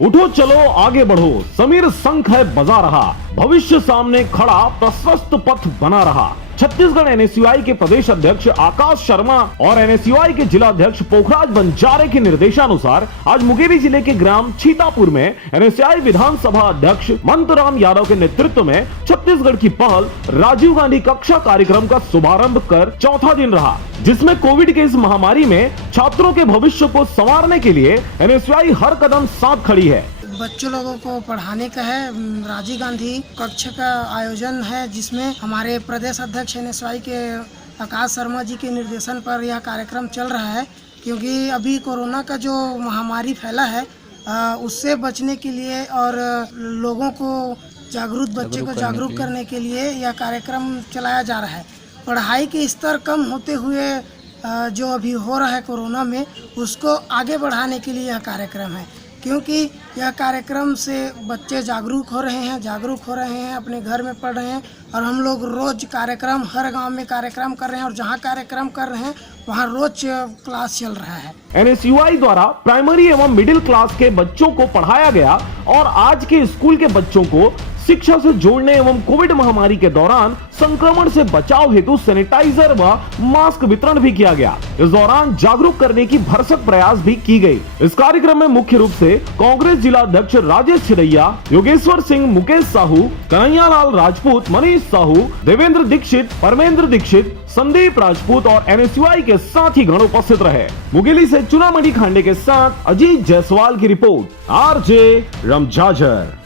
उठो चलो आगे बढ़ो, समीर संख है बजा रहा, भविष्य सामने खड़ा, प्रशस्त पथ बना रहा। छत्तीसगढ़ एनएसयूआई के प्रदेश अध्यक्ष आकाश शर्मा और एनएसयूआई के जिला अध्यक्ष पोखराज बंजारे के निर्देशानुसार आज मुंगेली जिले के ग्राम छीतापुर में एनएसयूआई विधानसभा अध्यक्ष मंतूराम यादव के नेतृत्व में छत्तीसगढ़ की पहल राजीव गांधी कक्षा कार्यक्रम का शुभारंभ कर चौथा दिन रहा, जिसमें कोविड के इस महामारी में छात्रों के भविष्य को संवारने के लिए एनएसयूआई हर कदम साथ खड़ी है। बच्चों लोगों को पढ़ाने का है, राजीव गांधी कक्षा का आयोजन है, जिसमें हमारे प्रदेश अध्यक्ष एनएसयूआई के आकाश शर्मा जी के निर्देशन पर यह कार्यक्रम चल रहा है। क्योंकि अभी कोरोना का जो महामारी फैला है उससे बचने के लिए और लोगों को बच्चे को जागरूक करने के लिए यह कार्यक्रम चलाया जा रहा है। पढ़ाई के स्तर कम होते हुए जो अभी हो रहा है कोरोना में, उसको आगे बढ़ाने के लिए यह कार्यक्रम है। क्योंकि यह कार्यक्रम से बच्चे जागरूक हो रहे हैं, अपने घर में पढ़ रहे हैं और हम लोग रोज कार्यक्रम हर गांव में कार्यक्रम कर रहे हैं और जहां कार्यक्रम कर रहे हैं वहां रोज क्लास चल रहा है। एनएसयूआई द्वारा प्राइमरी एवं मिडिल क्लास के बच्चों को पढ़ाया गया और आज के स्कूल के बच्चों को शिक्षा से जोड़ने एवं कोविड महामारी के दौरान संक्रमण से बचाव हेतु सैनिटाइजर व मास्क वितरण भी किया गया। इस दौरान जागरूक करने की भरसक प्रयास भी की गई। इस कार्यक्रम में मुख्य रूप से कांग्रेस जिला अध्यक्ष राजेश छिरैया, योगेश्वर सिंह, मुकेश साहू, कन्हैयालाल राजपूत, मनीष साहू, देवेंद्र दीक्षित, परमेंद्र दीक्षित, संदीप राजपूत और एनएसयूआई के साथी गण उपस्थित रहे। मुंगेली से चुनामणि खांडे के साथ अजीत जायसवाल की रिपोर्ट, आरजे रमजाजर।